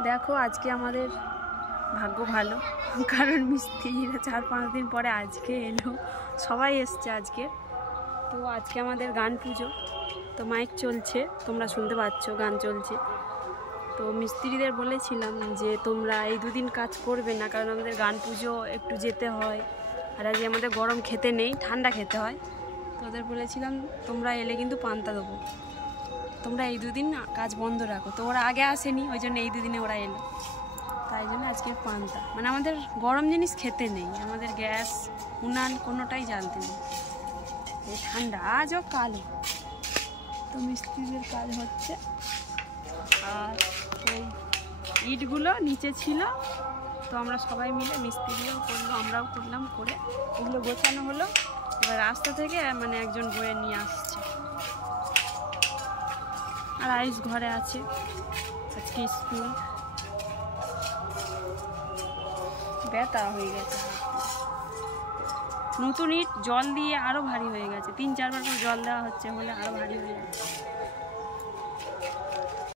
দেখো আজকে আমাদের ভাগ্য ভালো, কারণ মিস্ত্রিরা 4-5 দিন পরে আজকে এলো, সবাই এসছে আজকে। তো আজকে আমাদের গান পুজো, তো মাইক চলছে, তোমরা শুনতে পাচ্ছ গান চলছে। তো মিস্ত্রিদের বলেছিলাম যে তোমরা এই দুদিন কাজ করবে না, কারণ আমাদের গান পুজো একটু যেতে হয়, আর আজকে আমাদের গরম খেতে নেই, ঠান্ডা খেতে হয়। তো ওদের বলেছিলাম তোমরা এলে কিন্তু পান্তা দেবো, তোমরা এই দুদিন কাজ বন্ধ রাখো। তো ওরা আগে আসেনি, ওই জন্য এই দুদিনে ওরা এলো, তাই জন্য আজকের পান্তা। মানে আমাদের গরম জিনিস খেতে নেই, আমাদের গ্যাস উনান কোনোটাই জ্বালতে নেই, এই ঠান্ডা আজও কালো। তো মিস্ত্রিদের কাজ হচ্ছে, আর ওই ইটগুলো নিচে ছিল, তো আমরা সবাই মিলে মিস্ত্রিও করলো, আমরাও করলাম, করে ওগুলো গোছানো হলো। এবার রাস্তা থেকে মানে একজন বয়ে নিয়ে আসছে, আর আইস ঘরে আছে, আজকে স্কুল। ব্যথা হয়ে গেছে, নতুন ইট জল দিয়ে আরও ভারী হয়ে গেছে, 3-4 বার করে জল দেওয়া হচ্ছে, হলে আরও ভারী হয়ে যাচ্ছে।